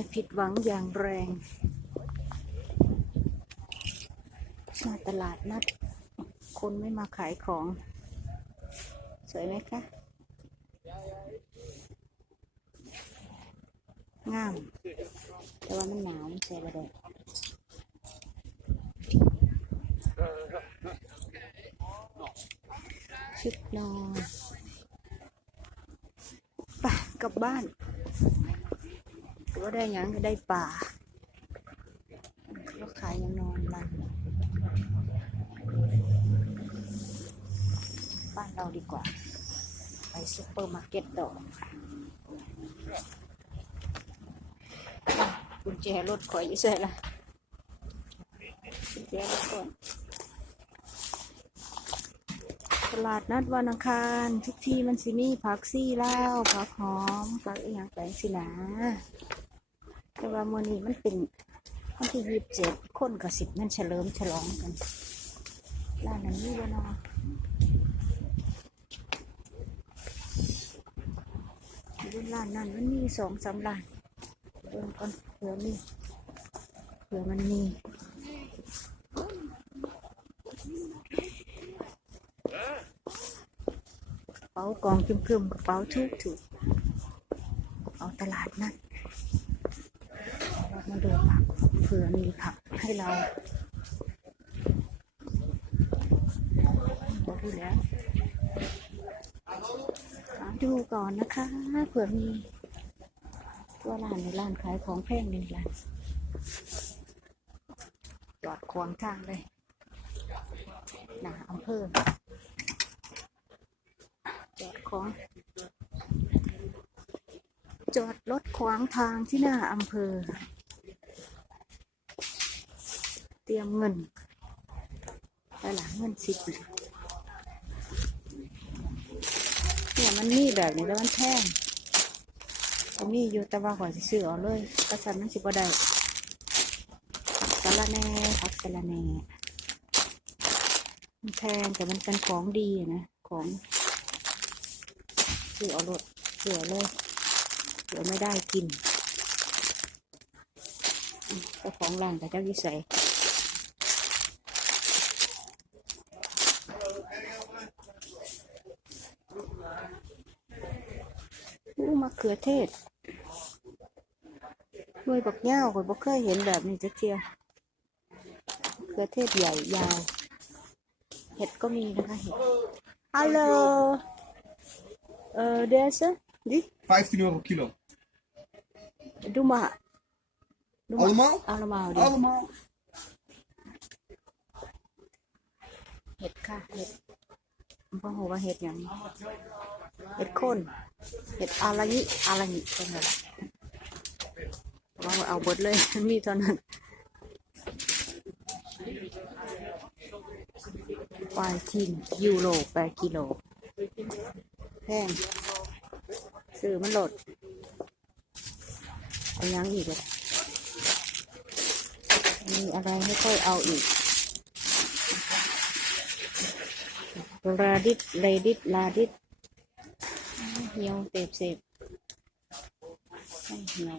ยผิดหวังอย่างแรงมาตลาดนัด คนไม่มาขายของ สวยไหมคะ งาม แต่ว่ามันหนาวมันใช่ระเด็ชุดนอนไปกลับบ้าน ก็ได้ยังก็ได้ป่าก็ขายยังนอนมันบ้านเราดีกว่า ไปซุปเปอร์มาร์เก็ตต่อกุญแจรถข่อยอยู่ใส่ละกุญแจรถก่อนตลาดนัดวันอังคาร ทุกที่มันสิมีผักซี่เล่าวผักหอมผักอีหยังแปลงสินะ แต่ว่ามื่อนี้มันเป็นวันที่ยี่สิบเจ็ดคนกับสิบมันเฉลิมฉลองกันร้านนั้นนี่วะเนาะรุ่นร้านนั้นมันมีสองสามร้านเบิ่งก่อนเผื่อมีเผื่อมันมีกระเป๋ากองคึมๆกระเป๋าทุกถูกๆเอาตลาดนัดเรามาดูผักเผื่อมีผักให้เราบอกดูแล้วหาดูก่อนนะคะเผื่อมีว่าร้านในร้านขายของแพงหนี่งร้านจอดขวางทางเลยหน้าอำเภอจอดของจอดรถขวางทางที่หน้าอำเภอ เต รียมเงินไปหลังเงินสิบเนี่ยมันมีแบบนี้แล้วมันแพงมันมีอยู่แต่ว่าขอสิซื้อเอาเลยกระสันมันสิบ่ได้ผักสะระแน่ผักสะระแน่มันแพงแต่มันเป็นของดีนะของซื้อเอารถซื้อเอเลยเดี๋ยวไม่ได้กินอืมเจ้าของร้านกับเจ้าวิสัย อู้ มะเขือเทศหน่วยบักย่าวข่อยบ่เคยเห็นแบบนี้จักเทียมะเขือเทศใหญ่ยาว เห็ดก็มีนะคะเห็ดฮัลโหลเอ่อเดซดิ 15 euro kilo. ดูมาดูมา Allemaal? เอาละมาเอาดิ Allemaal. เห็ ดค่ะเห็ดอหัวว่าเห็ดหยังเห็ดคนเห็ดอารายิอารายิเป็นไงว่าเอาเบิดเลยมันมีเท่านั้นปลายทินยูโรแปดกิโลแพงซื้อมันโหลดเอายังอีกเลยมีอะไรให้ค่อยเอาอีก ราดิดเรดิดลาดิดเหี่ยวเตบเสบให้เหี่ยว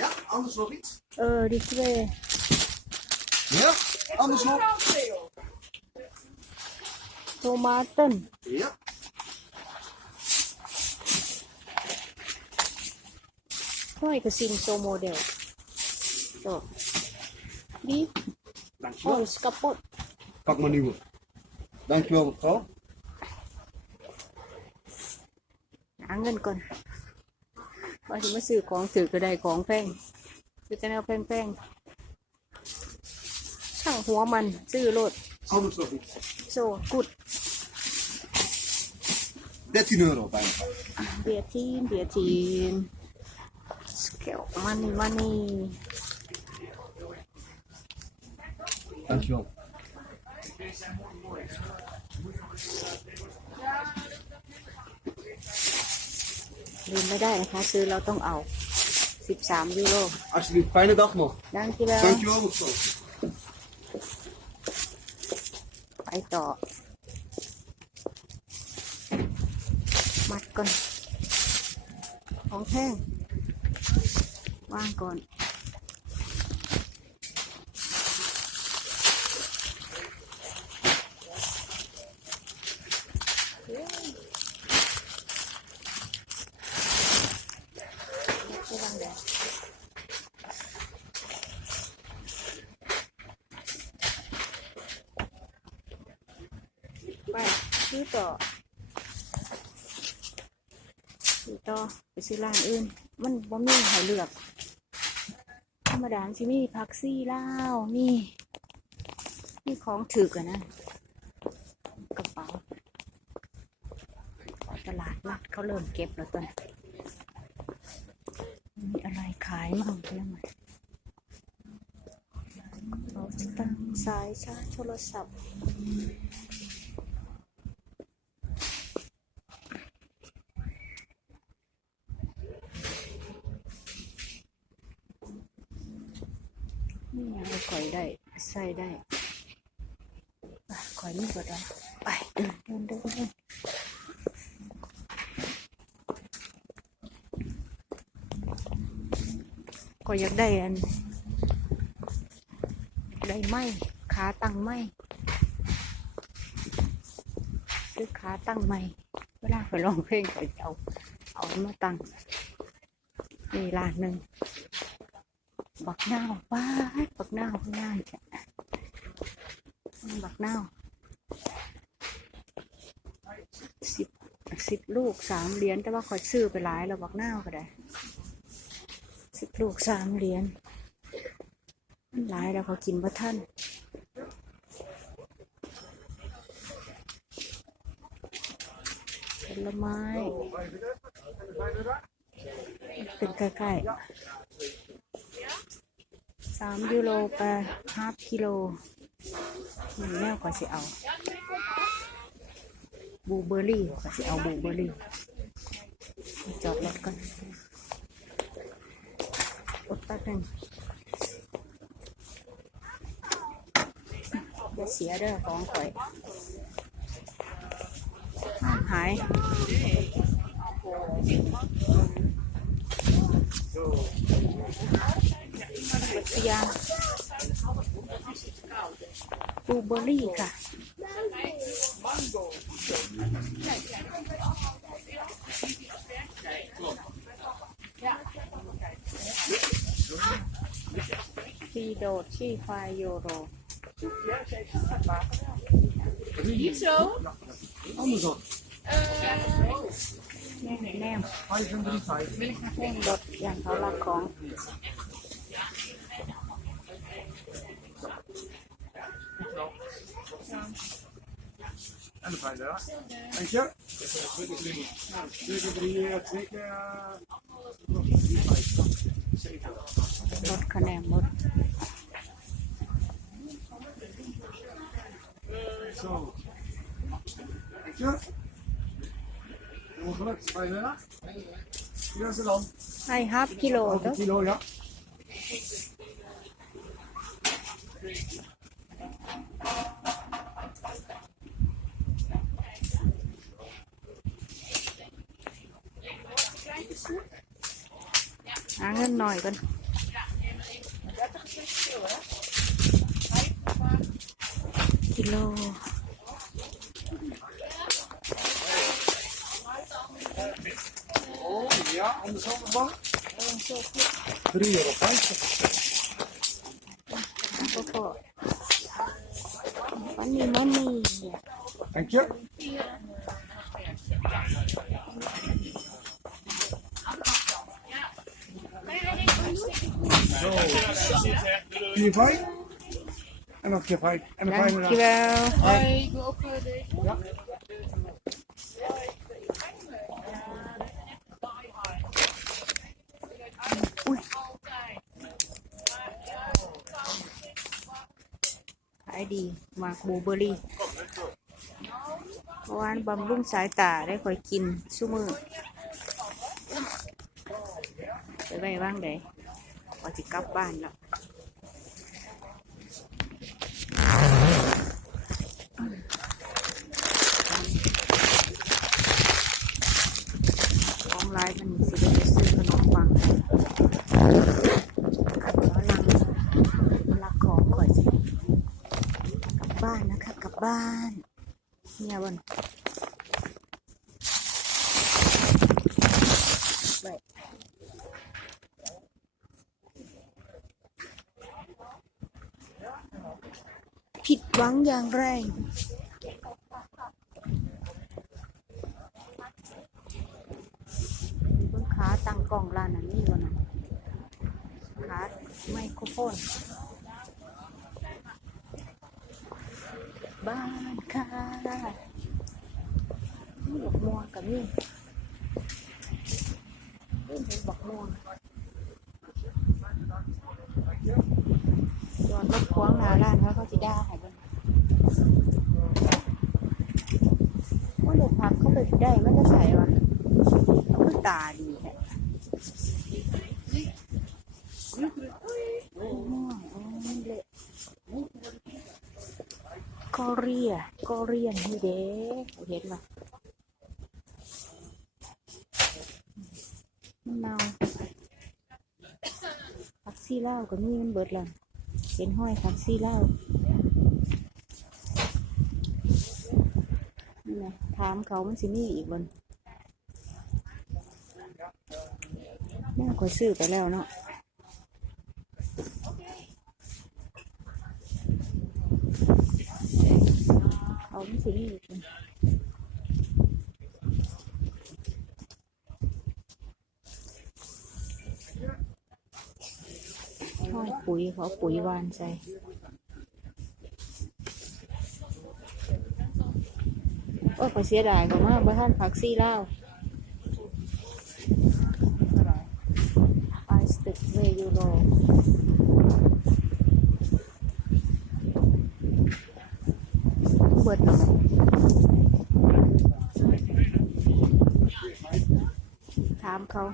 Ja, anders nog iets? เออดิสเวย์ Ja, anders nog? โทมาเต้น Ja. ห้อยกระ ซิงโซโมเดลโตดีโอ้ Dankjewel. สกับปด Pak maar nieuwe. Dankjewel mevrouw. หาเงินก่อนว่าจะมาซื้อของถือก็ได้ของแพงซื้อจะแนวแพงๆช่างหัวมันซื้อโลด Anders nog iets. โซกุด13 euro bijna. เบียร์ทีมเบียร์ทีมสเกลมันนี่มันนี่ Dankjewel. ลืมไม่ได้นะคะ ซื้อเราต้องเอาสิบสามยูโร Alsjeblieft, fijne dag nog. ดังที่แล้ว Dankjewel mevrouw. ไปต่อ มัดก่อน ของแห้งว่างก่อน ไม่วางแดดไปซื้อต่อ ซื้อต่อไปซื้อร้านอื่น มันบ่มีให้เลือก ธรรมดาสิมีผักซี่เลามีมีของถือกันนะกระเป๋า ตลาดนัดเขาเริ่มเก็บแล้วตอนมีอะไรขายมั่งเพื่อนไหมเราจะตั้งสายชาร์จโทรศัพท์ นี่อะไรข่อยได้ใส่ได้อะข่อยนี่ก็ได้ไปเดินเดินเดินก็อยากได้อันได้ไม้ขาตั้งไหมซื้อขาตั้งไหมเวลาไปร้องเพลงก็จะเอาเอามาตั้งมีร้านหนึ่ง บักนาวว้าบักนาวง่ายจ้ะบักนาวสิบสิบลูกสามเหรียญแต่ว่าคอยซื้อไปหลายแล้วบักนาวก็ได้สิบลูกสามเหรียญมันหลายแล้วเขากินบ่ท่านผลไม้เป็นใกล้ๆามยูโรไปฮาฟกิโลมันแน่กวก็สิเอา บูเบอร์รี่ก็สิเอาบูเบอร์รี่ จอดรถก่อนอดแป๊บหนึ่งอย่าเสียเด้อของข่อยอ้าวหาย เบิดยางบลูเบอร์รี่ค่ะฟีโดดชี่ไฟโยโร Niet zo. Amazon. แน่แน่ 535. แน่รถอย่างเขารักของ En de fijne dag. Dank je. Twee keer drie, eh, twee keer. eh, รถคะแนนรถ Zo. Dank je. Helemaal gelukt. Fijne dag. Hier is het dan. ให้ฮับกิโล Halve เด้อ kilo, ja. เงินหน่อยกันกิโล Oh, ja, andersom de bank. 3 euro 50. ก็พอวั นนี้ไม่มี Dank je. Zo. Vier vijf. En nog een keer vijf. En een fijne dag. dankjewel Hoi, ik wil ook eh, deze. Ja. ขายดีหมากบลูเบอร์รี่เพราะวาอันบำรุงสายตาได้คอยกินซุมือไปไว้ว่างใด ว่าสิกลับบ้านแล้วของไลฟ์มันสิได้ซื้อขนมปังกับน้องลักของก่อนสิกลับบ้านนะคะ กลับบ้านเนี่ยวันางแรง เบิ่งขาตั้งกล้องร้านนั้นนี่วะนะขาไมโครโฟน บ้านค่ะบักม่วงกับนี่นี่เป็นบักม่วงจอดรถขวางหน้าร้านเขาเขาจะด่าให้เบิ่ง ว่าเด็กผักเข้าไปได้มันจะใส่วะเขาคือตาดีแฮะม่วงอ๋อมันเละกอเรียกอเรียนนี่เด้เห็นปะมันเนาผักซี่เล้าก็มีมันเบิดแล้วเป็นห้อยผักซี่เล้า นะถามเขามันสิมีอีกบนแม่ก็ซื้อไปแล้วเนาะเขาไม่สิมีอีกเลยห้อยปุ๋ยเขาเอาปุ๋ยวานใส่ อ้ยขอเสียดายเขามากบ้านผักซี่เล่าไอสตึกเวยูโรเบิดเนาถามเขา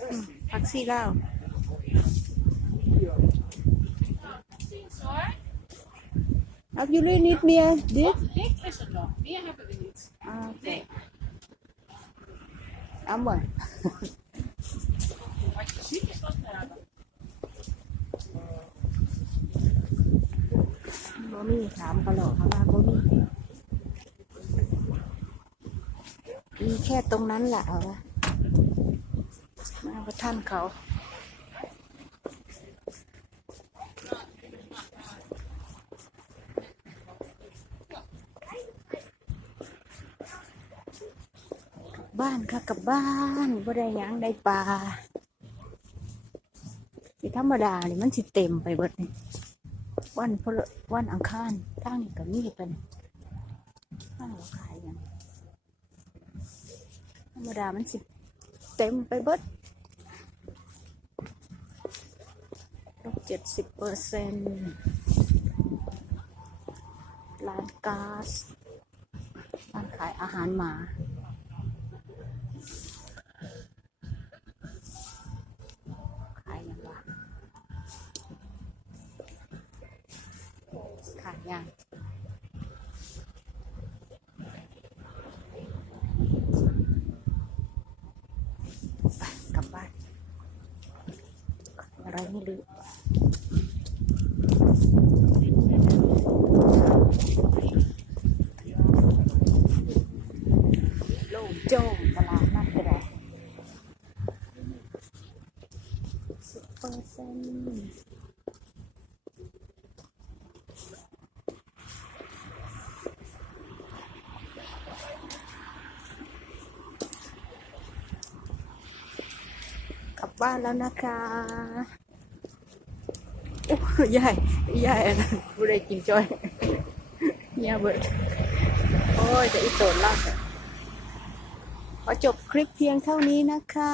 อืมผักซี่เล่า ว Have you really need meer dit? Licht is er nog. Meer hebben we niet. Ah, oké. Amber. Wat je ziet is wat we hebben. บ่มีถามเขาหรอกเขาว่าบ่มีมีแค่ตรงนั้นแหละเอาวะมาประท่านเขา บ้านค่ะกลับบ้านบ่ได้ยังได้ปลาสิธรรมดานี่มันสิเต็มไปเบิดนี่วันพวันอังคารทางนี้ก็มีเป็นข้างเราขายกันธรรมดามันสิเต็มไปเบิดลบเจ็ดสิบเปอร์เซ็นต์ร้านก๊าซร้านขายอาหารหมา ขายอย่างวะ ขายยังไปกลับบ้าน อะ ไม่รู้โล่งโจ้งตลาดนัดก็ได้สิบเปอร์เซ็นต์กลับบ้านแล้วนะคะ ยายยายอันนั้นผู้ใดกินจ้อยเนี่ยเบิดโอ้ยจะอีโตนล่าขอจบคลิปเพียงเท่านี้นะคะ